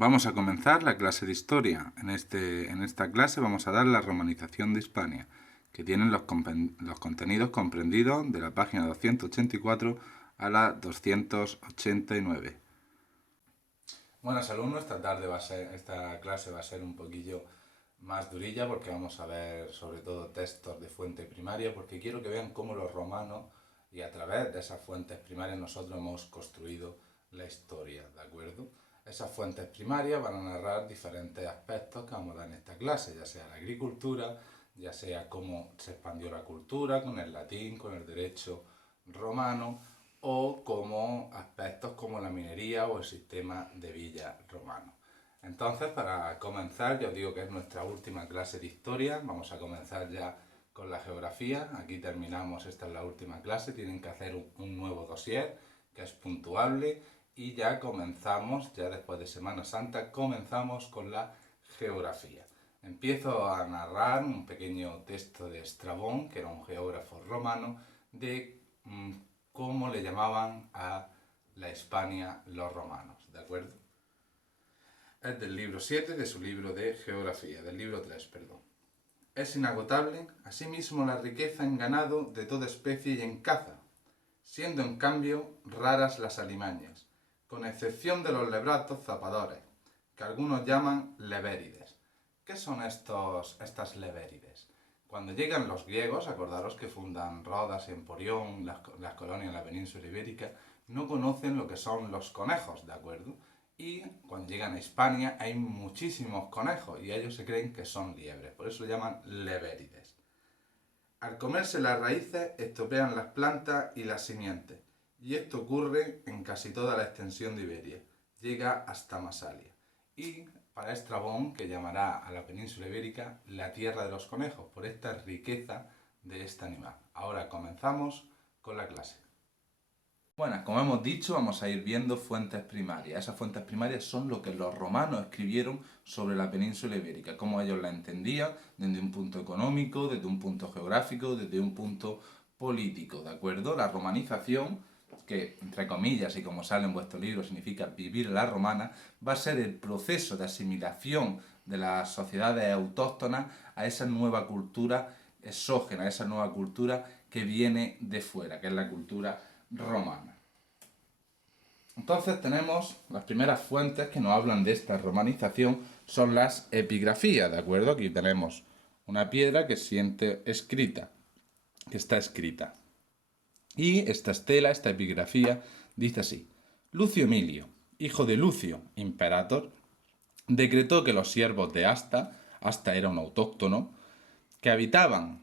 Vamos a comenzar la clase de historia. En esta clase vamos a dar la romanización de Hispania, que tienen los contenidos comprendidos de la página 284 a la 289. Buenos alumnos, esta clase va a ser un poquillo más durilla porque vamos a ver sobre todo textos de fuente primaria, porque quiero que vean cómo los romanos y a través de esas fuentes primarias nosotros hemos construido la historia, ¿de acuerdo? Esas fuentes primarias van a narrar diferentes aspectos que vamos a dar en esta clase, ya sea la agricultura, ya sea cómo se expandió la cultura con el latín, con el derecho romano, o como aspectos como la minería o el sistema de villa romano. Entonces, para comenzar, yo digo que es nuestra última clase de historia, vamos a comenzar ya con la geografía. Aquí terminamos, esta es la última clase, tienen que hacer un nuevo dossier que es puntuable y ya comenzamos, ya después de Semana Santa, comenzamos con la geografía. Empiezo a narrar un pequeño texto de Estrabón, que era un geógrafo romano, de cómo le llamaban a la Hispania los romanos, ¿de acuerdo? Es del libro 7 de su libro de geografía, del libro 3, perdón. Es inagotable, asimismo, la riqueza en ganado de toda especie y en caza, siendo en cambio raras las alimañas, con excepción de los lebratos zapadores, que algunos llaman levérides. ¿Qué son estas levérides? Cuando llegan los griegos, acordaros que fundan Rodas, Emporión, las colonias en la península ibérica, no conocen lo que son los conejos, ¿de acuerdo? Y cuando llegan a Hispania hay muchísimos conejos y ellos se creen que son liebres, por eso lo llaman levérides. Al comerse las raíces estropean las plantas y las simientes, y esto ocurre en casi toda la extensión de Iberia, llega hasta Masalia. Y para Estrabón, que llamará a la península ibérica la tierra de los conejos, por esta riqueza de este animal. Ahora comenzamos con la clase. Bueno, como hemos dicho, vamos a ir viendo fuentes primarias. Esas fuentes primarias son lo que los romanos escribieron sobre la península ibérica, cómo ellos la entendían desde un punto económico, desde un punto geográfico, desde un punto político, ¿de acuerdo? La romanización, que entre comillas y como sale en vuestro libro significa vivir a la romana, va a ser el proceso de asimilación de las sociedades autóctonas a esa nueva cultura exógena, a esa nueva cultura que viene de fuera, que es la cultura romana. Entonces tenemos las primeras fuentes que nos hablan de esta romanización son las epigrafías, ¿de acuerdo? Aquí tenemos una piedra que está escrita. Y esta estela, esta epigrafía, dice así: Lucio Emilio, hijo de Lucio, imperator, decretó que los siervos de Asta era un autóctono, que habitaban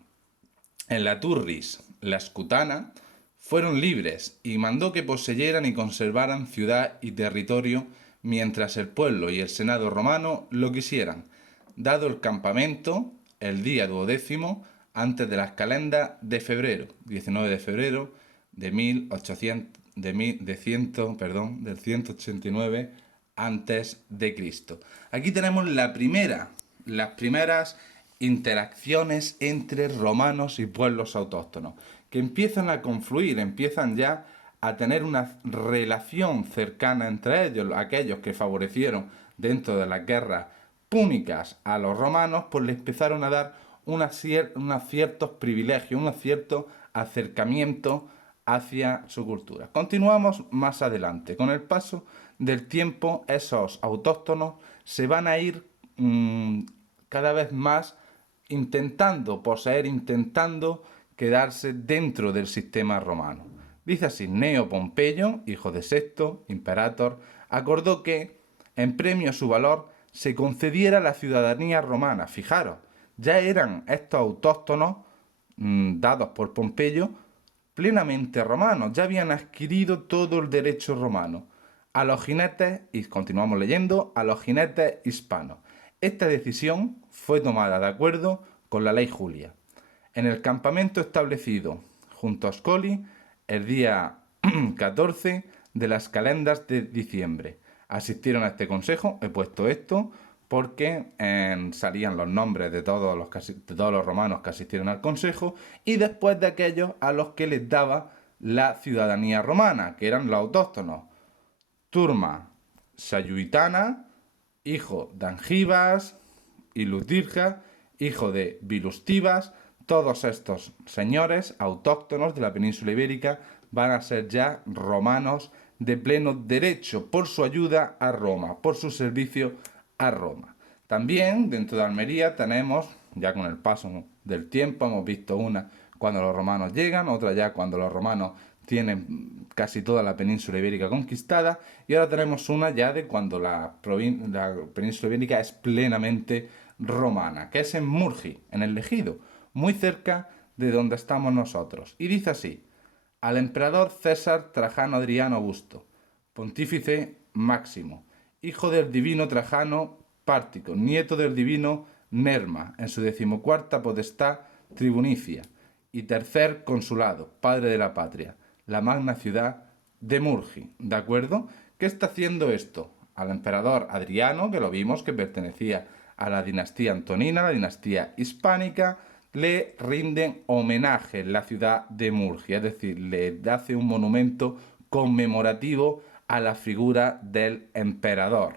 en la Turris, la Escutana, fueron libres y mandó que poseyeran y conservaran ciudad y territorio mientras el pueblo y el senado romano lo quisieran, dado el campamento el día 12º antes de las calendas de febrero, 19 de febrero de 189 antes de Cristo. Aquí tenemos las primeras interacciones entre romanos y pueblos autóctonos, que empiezan a confluir, empiezan ya a tener una relación cercana entre ellos. Aquellos que favorecieron dentro de las guerras púnicas a los romanos, pues les empezaron a dar unos ciertos privilegios, unos ciertos acercamientos hacia su cultura. Continuamos más adelante. Con el paso del tiempo, esos autóctonos se van a ir cada vez más intentando poseer, intentando quedarse dentro del sistema romano. Dice así: Cneo Pompeyo, hijo de Sexto, imperator, acordó que, en premio a su valor, se concediera la ciudadanía romana. Fijaros, ya eran estos autóctonos dados por Pompeyo plenamente romanos, ya habían adquirido todo el derecho romano. A los jinetes, y continuamos leyendo, a los jinetes hispanos. Esta decisión fue tomada de acuerdo con la ley Julia. En el campamento establecido junto a Ascoli el día 14 de las calendas de diciembre. Asistieron a este consejo, he puesto esto porque salían los nombres de todos los romanos que asistieron al consejo y después de aquellos a los que les daba la ciudadanía romana, que eran los autóctonos: Turma Sayuitana, hijo de Angibas y Lutirja, hijo de Vilustivas. Todos estos señores autóctonos de la península ibérica van a ser ya romanos de pleno derecho por su ayuda a Roma, por su servicio a Roma. También dentro de Almería tenemos, ya con el paso del tiempo, hemos visto una cuando los romanos llegan, otra ya cuando los romanos tienen casi toda la península ibérica conquistada, y ahora tenemos una ya de cuando la península ibérica es plenamente romana, que es en Murgi, en el Ejido, muy cerca de donde estamos nosotros. Y dice así: al emperador César Trajano Adriano Augusto, pontífice máximo, hijo del divino Trajano Pártico, nieto del divino Nerma, en su 14ª potestad tribunicia, y tercer consulado, padre de la patria, la magna ciudad de Murgi. ¿De acuerdo? ¿Qué está haciendo esto? Al emperador Adriano, que lo vimos, que pertenecía a la dinastía antonina, la dinastía hispánica, le rinden homenaje en la ciudad de Murgia, es decir, le hace un monumento conmemorativo a la figura del emperador.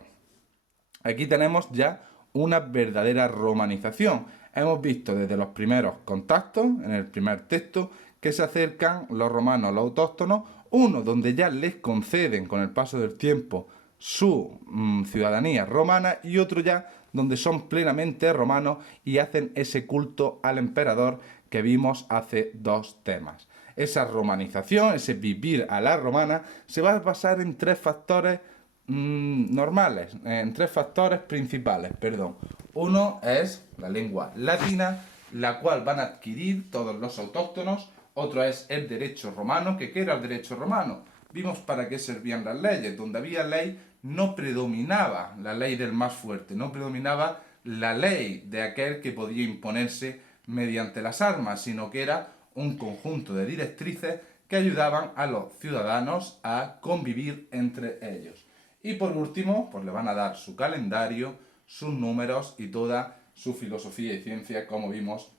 Aquí tenemos ya una verdadera romanización. Hemos visto desde los primeros contactos, en el primer texto, que se acercan los romanos, los autóctonos, uno donde ya les conceden con el paso del tiempo su ciudadanía romana, y otro ya donde son plenamente romanos y hacen ese culto al emperador que vimos hace 2 temas. Esa romanización, ese vivir a la romana, se va a basar en 3 factores normales, en 3 factores principales, perdón. Uno es la lengua latina, la cual van a adquirir todos los autóctonos. Otro es el derecho romano. ¿Qué era el derecho romano? Vimos para qué servían las leyes. Donde había ley no predominaba la ley del más fuerte, no predominaba la ley de aquel que podía imponerse mediante las armas, sino que era un conjunto de directrices que ayudaban a los ciudadanos a convivir entre ellos. Y por último, pues le van a dar su calendario, sus números y toda su filosofía y ciencia, como vimos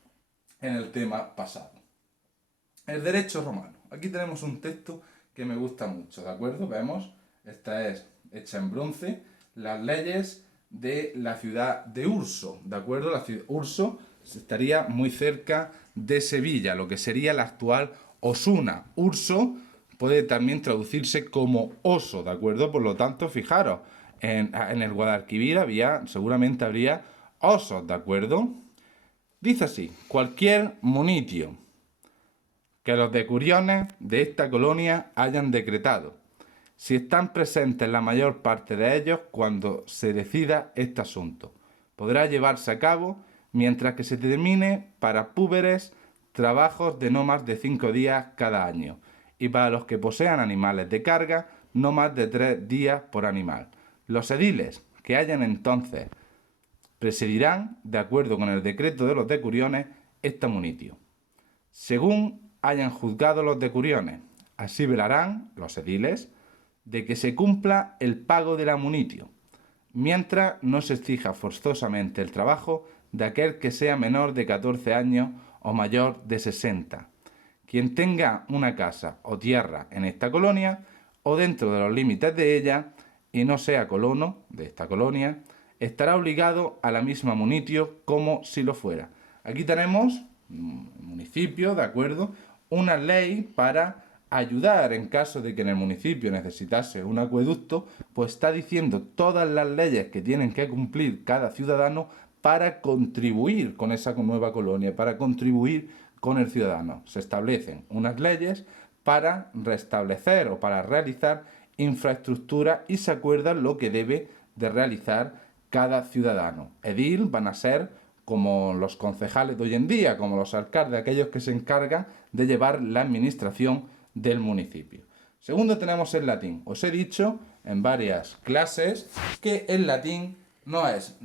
en el tema pasado. El derecho romano. Aquí tenemos un texto que me gusta mucho, ¿de acuerdo? Vemos, esta es hecha en bronce, las leyes de la ciudad de Urso, ¿de acuerdo? La ciudad Urso estaría muy cerca de Sevilla, lo que sería la actual Osuna. Urso puede también traducirse como oso, ¿de acuerdo? Por lo tanto, fijaros, en el Guadalquivir seguramente habría osos, ¿de acuerdo? Dice así: cualquier munitio que los decuriones de esta colonia hayan decretado, si están presentes la mayor parte de ellos cuando se decida este asunto, podrá llevarse a cabo mientras que se termine para púberes trabajos de no más de 5 días cada año, y para los que posean animales de carga, no más de 3 días por animal. Los ediles que hayan entonces presidirán, de acuerdo con el decreto de los decuriones, este munitio, según hayan juzgado los decuriones. Así velarán los ediles de que se cumpla el pago del amunitio, mientras no se exija forzosamente el trabajo de aquel que sea menor de 14 años o mayor de 60. Quien tenga una casa o tierra en esta colonia o dentro de los límites de ella y no sea colono de esta colonia, estará obligado a la misma munitio como si lo fuera. Aquí tenemos un municipio, ¿de acuerdo? Una ley para ayudar en caso de que en el municipio necesitase un acueducto, pues está diciendo todas las leyes que tienen que cumplir cada ciudadano para contribuir con esa nueva colonia, para contribuir con el ciudadano. Se establecen unas leyes para restablecer o para realizar infraestructura y se acuerda lo que debe de realizar cada ciudadano. Edil van a ser como los concejales de hoy en día, como los alcaldes, aquellos que se encargan de llevar la administración del municipio. Segundo, tenemos el latín. Os he dicho en varias clases que el latín no es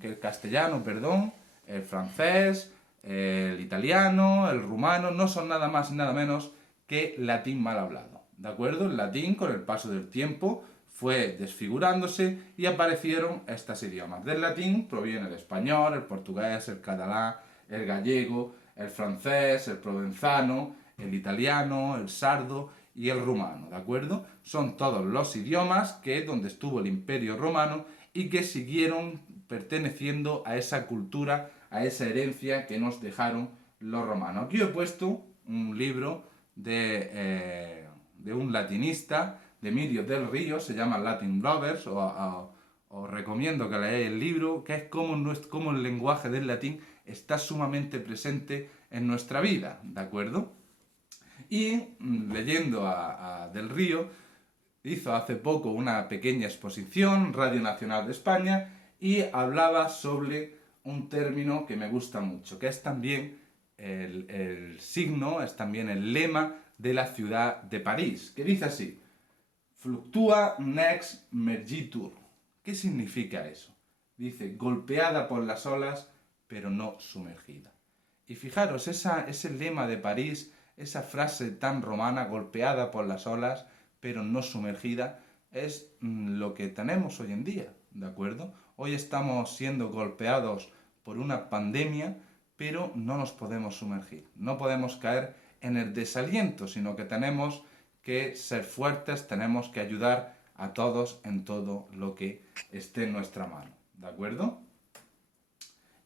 que el castellano, perdón, el francés, el italiano, el rumano, no son nada más y nada menos que latín mal hablado. ¿De acuerdo? El latín, con el paso del tiempo, fue desfigurándose y aparecieron estos idiomas. Del latín proviene el español, el portugués, el catalán, el gallego, el francés, el provenzano, el italiano, el sardo y el rumano, ¿de acuerdo? Son todos los idiomas que es donde estuvo el Imperio Romano y que siguieron perteneciendo a esa cultura, a esa herencia que nos dejaron los romanos. Aquí he puesto un libro de un latinista, de Emilio del Río, se llama Latin Lovers, os recomiendo que leáis el libro, que es cómo el lenguaje del latín está sumamente presente en nuestra vida, ¿de acuerdo? Y leyendo a Del Río, hizo hace poco una pequeña exposición, Radio Nacional de España, y hablaba sobre un término que me gusta mucho, que es también el signo, es también el lema de la ciudad de París, que dice así: Fluctúa nex mergitur. ¿Qué significa eso? Dice, golpeada por las olas, pero no sumergida. Y fijaros, ese lema de París, esa frase tan romana, golpeada por las olas, pero no sumergida, es lo que tenemos hoy en día, ¿de acuerdo? Hoy estamos siendo golpeados por una pandemia, pero no nos podemos sumergir. No podemos caer en el desaliento, sino que tenemos que ser fuertes, tenemos que ayudar a todos en todo lo que esté en nuestra mano, ¿de acuerdo?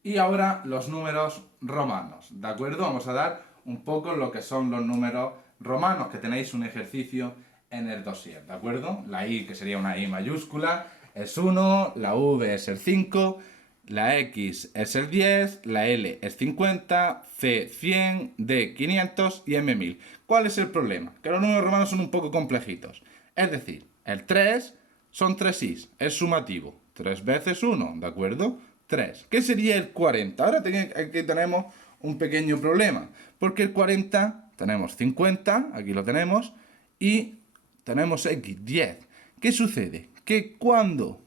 Y ahora los números romanos, ¿de acuerdo? Vamos a dar un poco lo que son los números romanos, que tenéis un ejercicio en el dossier, ¿de acuerdo? La I, que sería una I mayúscula, es 1, la V es el 5, la X es el 10, la L es 50, C 100, D 500 y M 1000. ¿Cuál es el problema? Que los números romanos son un poco complejitos. Es decir, el 3 son 3 Is, es sumativo. 3 veces 1, ¿de acuerdo? 3. ¿Qué sería el 40? Ahora aquí tenemos un pequeño problema, porque el 40 tenemos 50, aquí lo tenemos, y tenemos X, 10. ¿Qué sucede? Que cuando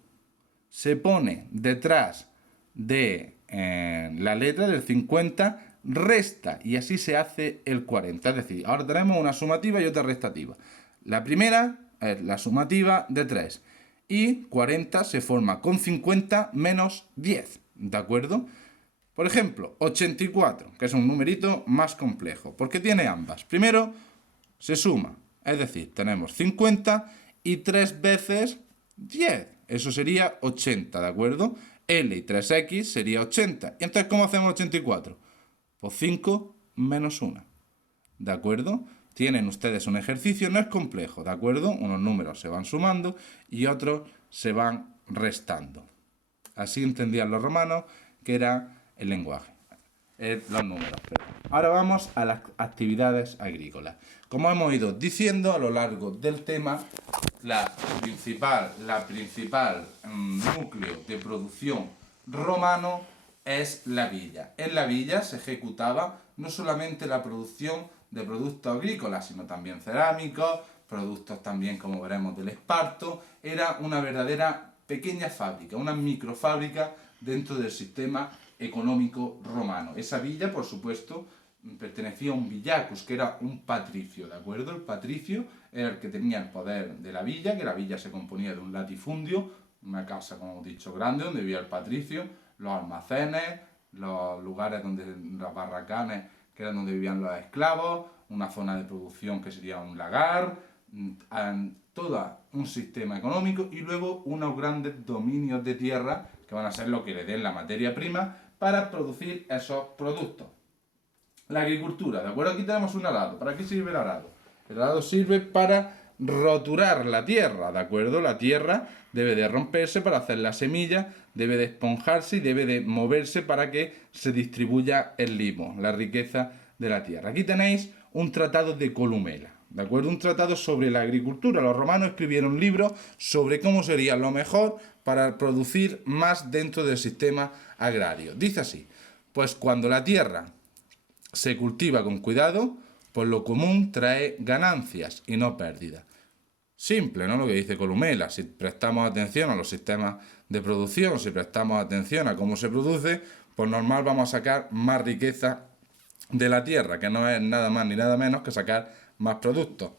se pone detrás de la letra del 50, resta, y así se hace el 40. Es decir, ahora tenemos una sumativa y otra restativa. La primera es la sumativa de 3. Y 40 se forma con 50 menos 10, ¿de acuerdo? Por ejemplo, 84, que es un numerito más complejo, porque tiene ambas. Primero, se suma, es decir, tenemos 50 y 3 veces 10. Eso sería 80, ¿de acuerdo? L y 3X sería 80. ¿Y entonces cómo hacemos 84? Pues 5 menos 1, ¿de acuerdo? Tienen ustedes un ejercicio, no es complejo, ¿de acuerdo? Unos números se van sumando y otros se van restando. Así entendían los romanos que era el lenguaje, los números. Ahora vamos a las actividades agrícolas. Como hemos ido diciendo a lo largo del tema, la principal núcleo de producción romano es la villa. En la villa se ejecutaba no solamente la producción de productos agrícolas, sino también cerámicos, productos también, como veremos, del esparto. Era una verdadera pequeña fábrica, una microfábrica dentro del sistema económico romano. Esa villa, por supuesto, pertenecía a un villacus, que era un patricio, ¿de acuerdo? El patricio era el que tenía el poder de la villa, que la villa se componía de un latifundio, una casa, como hemos dicho, grande, donde vivía el patricio, los almacenes, los lugares donde, los barracanes, que eran donde vivían los esclavos, una zona de producción que sería un lagar, todo un sistema económico y luego unos grandes dominios de tierra que van a ser lo que le den la materia prima para producir esos productos. La agricultura, ¿de acuerdo? Aquí tenemos un arado. ¿Para qué sirve el arado? El arado sirve para roturar la tierra, ¿de acuerdo? La tierra debe de romperse para hacer la semilla, debe de esponjarse y debe de moverse para que se distribuya el limo, la riqueza de la tierra. Aquí tenéis un tratado de Columela, ¿de acuerdo? Un tratado sobre la agricultura. Los romanos escribieron libros sobre cómo sería lo mejor para producir más dentro del sistema agrario. Dice así: pues cuando la tierra se cultiva con cuidado, por lo común trae ganancias y no pérdidas. Simple, ¿no? Lo que dice Columela. Si prestamos atención a los sistemas de producción, si prestamos atención a cómo se produce, pues normal vamos a sacar más riqueza de la tierra, que no es nada más ni nada menos que sacar más productos.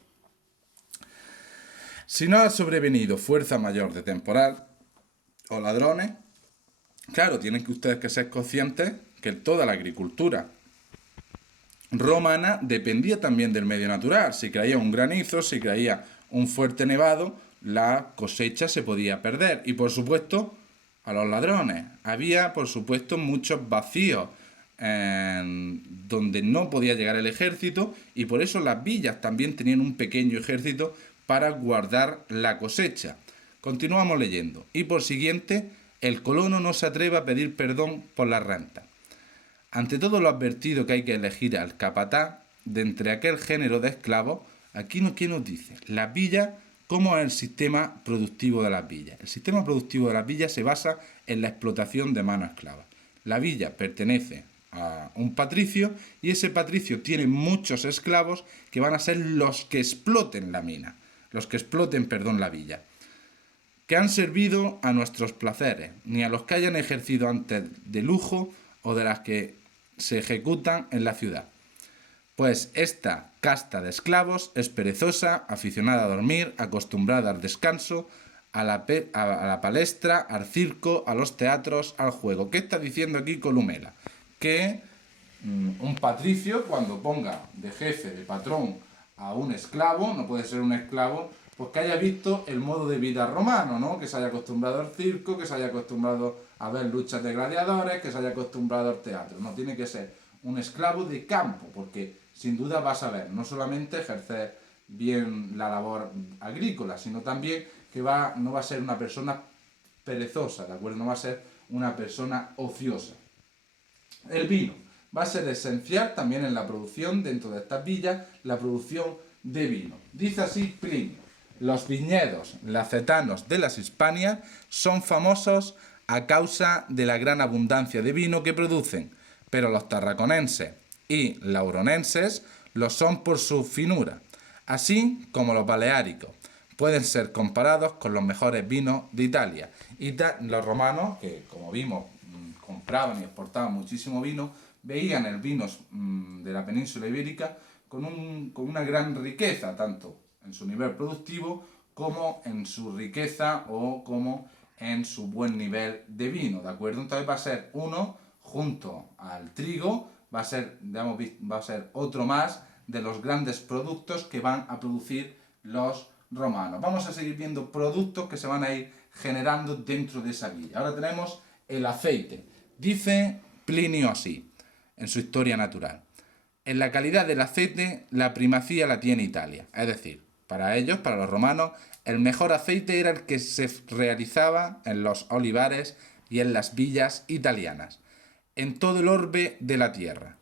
Si no ha sobrevenido fuerza mayor de temporal o ladrones, claro, tienen que ustedes que ser conscientes que toda la agricultura romana dependía también del medio natural. Si caía un granizo, si caía un fuerte nevado, la cosecha se podía perder. Y por supuesto, a los ladrones. Había, por supuesto, muchos vacíos donde no podía llegar el ejército y por eso las villas también tenían un pequeño ejército para guardar la cosecha. Continuamos leyendo. Y por siguiente, el colono no se atreve a pedir perdón por la renta. Ante todo lo advertido que hay que elegir al capataz de entre aquel género de esclavos, aquí ¿qué nos dice? Las villas, ¿cómo es el sistema productivo de las villas? El sistema productivo de las villas se basa en la explotación de mano esclava. La villa pertenece a un patricio y ese patricio tiene muchos esclavos que van a ser los que exploten la mina, la villa, que han servido a nuestros placeres, ni a los que hayan ejercido antes de lujo o de las que se ejecutan en la ciudad. Pues esta casta de esclavos es perezosa, aficionada a dormir, acostumbrada al descanso, a la palestra, al circo, a los teatros, al juego. ¿Qué está diciendo aquí Columela? Que un patricio, cuando ponga de jefe, de patrón, a un esclavo, no puede ser un esclavo, pues que haya visto el modo de vida romano, ¿no? Que se haya acostumbrado al circo, que se haya acostumbrado a ver luchas de gladiadores, que se haya acostumbrado al teatro. No tiene que ser un esclavo de campo, porque sin duda va a saber no solamente ejercer bien la labor agrícola, sino también que no va a ser una persona perezosa, ¿de acuerdo? No va a ser una persona ociosa. El vino va a ser esencial también en la producción, dentro de estas villas, la producción de vino. Dice así Plinio: los viñedos lacetanos de las Hispanias son famosos a causa de la gran abundancia de vino que producen, pero los tarraconenses y lauronenses lo son por su finura, así como los baleáricos. Pueden ser comparados con los mejores vinos de Italia. Y los romanos, que como vimos compraban y exportaban muchísimo vino, veían el vino de la península ibérica con una gran riqueza, tanto en su nivel productivo como en su riqueza o como en su buen nivel de vino, ¿de acuerdo? Entonces va a ser uno, junto al trigo, va a ser otro más de los grandes productos que van a producir los romanos. Vamos a seguir viendo productos que se van a ir generando dentro de esa villa. Ahora tenemos el aceite. Dice Plinio así, en su Historia Natural: en la calidad del aceite, la primacía la tiene Italia. Es decir, para ellos, para los romanos, el mejor aceite era el que se realizaba en los olivares y en las villas italianas, en todo el orbe de la tierra.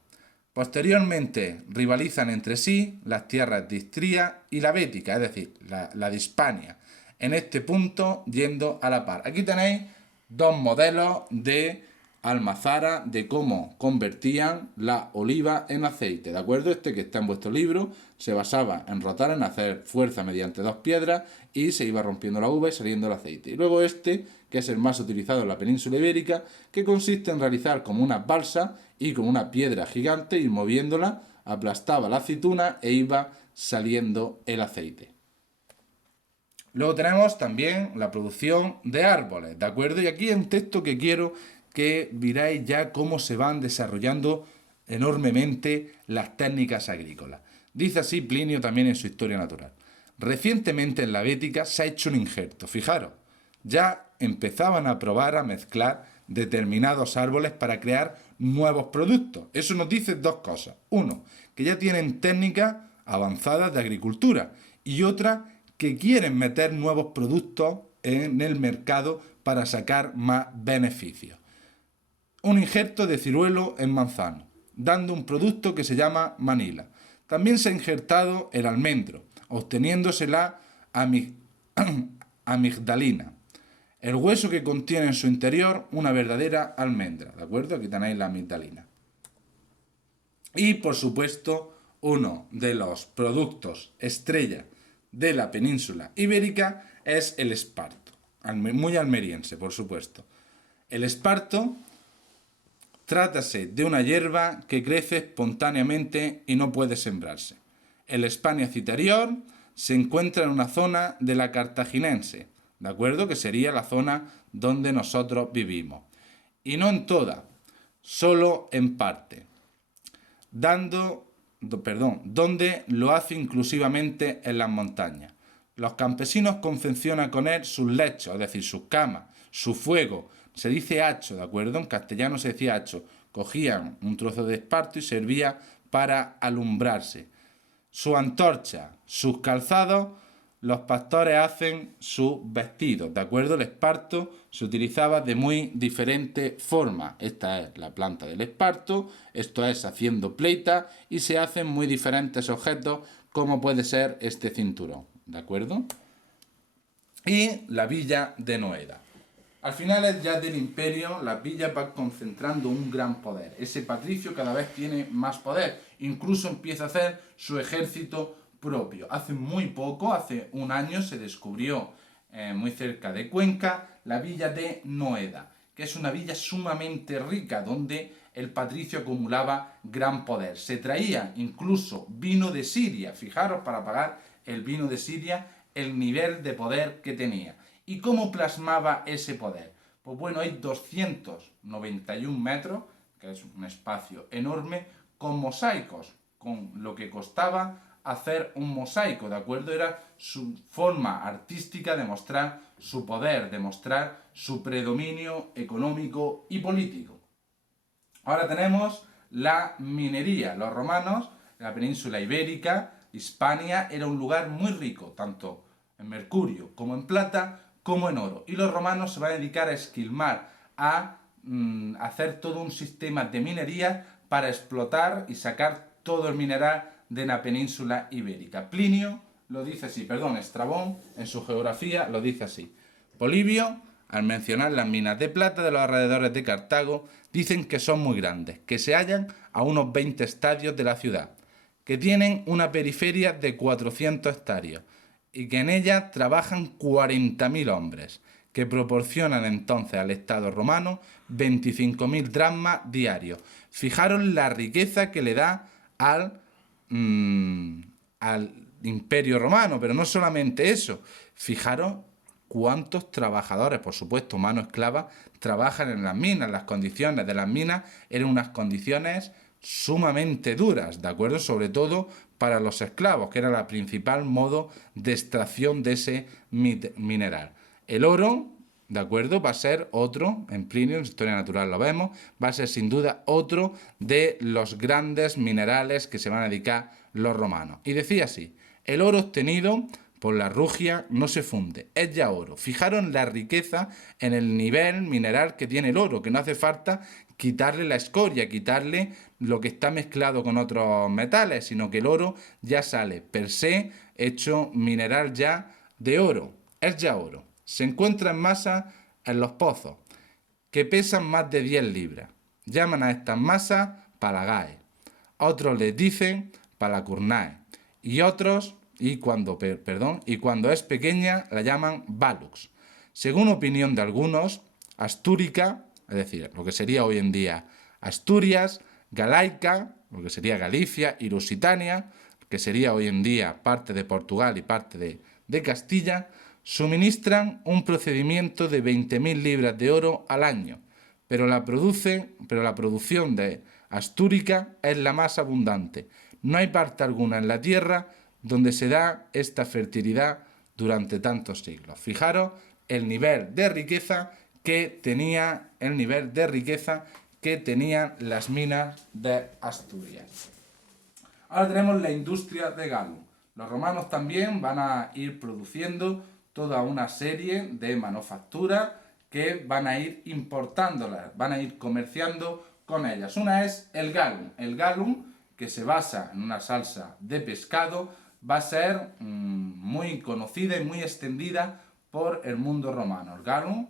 Posteriormente rivalizan entre sí las tierras de Istria y la Bética, es decir, la de Hispania, en este punto yendo a la par. Aquí tenéis dos modelos de almazara de cómo convertían la oliva en aceite, ¿de acuerdo? Este que está en vuestro libro se basaba en rotar, en hacer fuerza mediante dos piedras y se iba rompiendo la uva y saliendo el aceite. Y luego este, que es el más utilizado en la península ibérica, que consiste en realizar como una balsa y con una piedra gigante y moviéndola aplastaba la aceituna e iba saliendo el aceite. Luego tenemos también la producción de árboles, ¿de acuerdo? Y aquí hay un texto que quiero que viráis ya cómo se van desarrollando enormemente las técnicas agrícolas. Dice así Plinio también en su Historia Natural: recientemente en la Bética se ha hecho un injerto. Fijaros, ya empezaban a probar a mezclar determinados árboles para crear nuevos productos. Eso nos dice dos cosas. Uno, que ya tienen técnicas avanzadas de agricultura, y otra, que quieren meter nuevos productos en el mercado para sacar más beneficios. Un injerto de ciruelo en manzano, dando un producto que se llama manila. También se ha injertado el almendro, obteniéndose la amigdalina, el hueso que contiene en su interior una verdadera almendra, ¿de acuerdo? Aquí tenéis la amigdalina. Y, por supuesto, uno de los productos estrella de la península ibérica es el esparto, muy almeriense, por supuesto. El esparto trátase de una hierba que crece espontáneamente y no puede sembrarse. El Hispania Citerior se encuentra en una zona de la Cartaginense, ¿de acuerdo? Que sería la zona donde nosotros vivimos. Y no en toda, solo en parte, dando donde lo hace inclusivamente en las montañas. Los campesinos confeccionan con él sus lechos, es decir, sus camas, su fuego. Se dice hacho, ¿de acuerdo? En castellano se decía hacho. Cogían un trozo de esparto y servía para alumbrarse. Su antorcha, sus calzados, los pastores hacen sus vestidos, ¿de acuerdo? El esparto se utilizaba de muy diferente forma. Esta es la planta del esparto, esto es haciendo pleita y se hacen muy diferentes objetos como puede ser este cinturón, ¿de acuerdo? Y la villa de Noeda. Al final ya del imperio, las villas van concentrando un gran poder. Ese patricio cada vez tiene más poder. Incluso empieza a hacer su ejército propio. Hace muy poco, hace un año, se descubrió muy cerca de Cuenca la villa de Noeda, que es una villa sumamente rica donde el patricio acumulaba gran poder. Se traía incluso vino de Siria. Fijaros, para pagar el vino de Siria, el nivel de poder que tenía. ¿Y cómo plasmaba ese poder? Pues bueno, hay 291 metros, que es un espacio enorme, con mosaicos, con lo que costaba hacer un mosaico, ¿de acuerdo? Era su forma artística de mostrar su poder, de mostrar su predominio económico y político. Ahora tenemos la minería. Los romanos, en la península ibérica, Hispania, era un lugar muy rico, tanto en mercurio como en plata, como en oro. Y los romanos se van a dedicar a esquilmar, a hacer todo un sistema de minería para explotar y sacar todo el mineral de la península ibérica. Plinio lo dice así, Estrabón en su geografía lo dice así. Polibio, al mencionar las minas de plata de los alrededores de Cartago, dicen que son muy grandes, que se hallan a unos 20 estadios de la ciudad, que tienen una periferia de 400 hectáreas, y que en ella trabajan 40.000 hombres, que proporcionan entonces al Estado romano 25.000 dracmas diarios. Fijaros la riqueza que le da al Imperio Romano, pero no solamente eso. Fijaros cuántos trabajadores, por supuesto, mano esclava, trabajan en las minas. Las condiciones de las minas eran unas condiciones sumamente duras, ¿de acuerdo? Sobre todo para los esclavos, que era la principal modo de extracción de ese mineral. El oro, ¿de acuerdo? Va a ser otro, en Plinio, en Historia Natural lo vemos, va a ser sin duda otro de los grandes minerales que se van a dedicar los romanos. Y decía así, el oro obtenido por la rugia no se funde, es ya oro. Fijaros la riqueza en el nivel mineral que tiene el oro, que no hace falta quitarle la escoria, quitarle lo que está mezclado con otros metales, sino que el oro ya sale per se hecho mineral ya de oro, es ya oro. Se encuentra en masa en los pozos, que pesan más de 10 libras. Llaman a estas masas palagae. Otros les dicen palacurnae. Y otros, y cuando es pequeña, la llaman balux. Según opinión de algunos, astúrica, es decir, lo que sería hoy en día Asturias, galaica, lo que sería Galicia, y lusitania, que sería hoy en día parte de Portugal y parte de Castilla, suministran un procedimiento de 20.000 libras de oro al año, pero la producción de astúrica es la más abundante. No hay parte alguna en la tierra donde se da esta fertilidad durante tantos siglos. Fijaros el nivel de riqueza que tenían las minas de Asturias. Ahora tenemos la industria de Galum. Los romanos también van a ir produciendo toda una serie de manufacturas que van a ir importándolas, van a ir comerciando con ellas. Una es el galum. El galum, que se basa en una salsa de pescado, va a ser muy conocida y muy extendida por el mundo romano. El garum,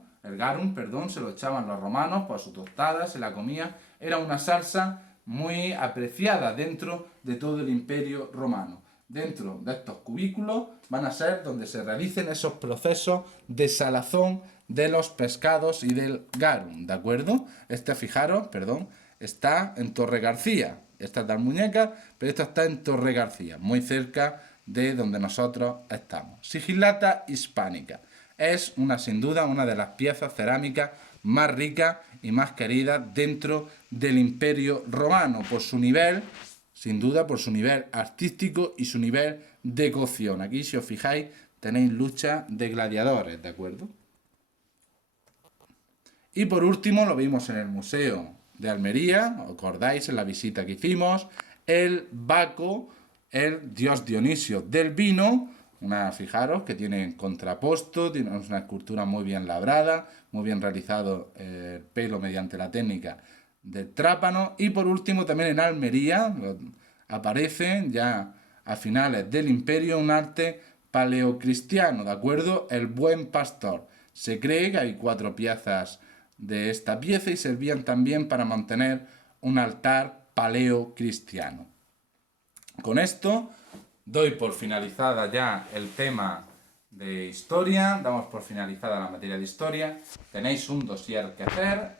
se lo echaban los romanos por su tostada, se la comía. Era una salsa muy apreciada dentro de todo el imperio romano. Dentro de estos cubículos van a ser donde se realicen esos procesos de salazón de los pescados y del garum, ¿de acuerdo? Fijaros, está en Torre García. Esta es de Almuñécar, pero esta está en Torre García, muy cerca de donde nosotros estamos. Sigillata hispánica. Es sin duda una de las piezas cerámicas más ricas y más queridas dentro del Imperio Romano por su nivel, sin duda por su nivel artístico y su nivel de cocción. Aquí, si os fijáis, tenéis lucha de gladiadores, ¿de acuerdo? Y por último lo vimos en el Museo de Almería, ¿os acordáis en la visita que hicimos? El Baco, el dios Dionisio del vino, fijaros que tiene contraposto, tiene una escultura muy bien labrada, muy bien realizado el pelo mediante la técnica del trápano. Y por último también en Almería aparece ya a finales del Imperio un arte paleocristiano, ¿de acuerdo? El Buen Pastor. Se cree que hay 4 piezas de esta pieza y servían también para mantener un altar paleocristiano. Con esto doy por finalizada ya el tema de historia, damos por finalizada la materia de historia, tenéis un dossier que hacer,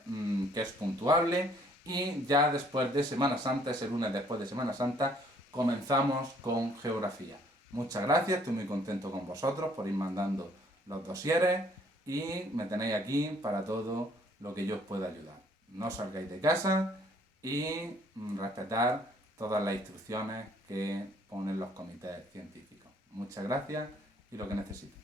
que es puntuable, y ya después de Semana Santa, ese lunes después de Semana Santa, comenzamos con geografía. Muchas gracias, estoy muy contento con vosotros por ir mandando los dosieres y me tenéis aquí para todo lo que yo os pueda ayudar. No salgáis de casa y respetar todas las instrucciones que ponen los comités científicos. Muchas gracias y lo que necesiten.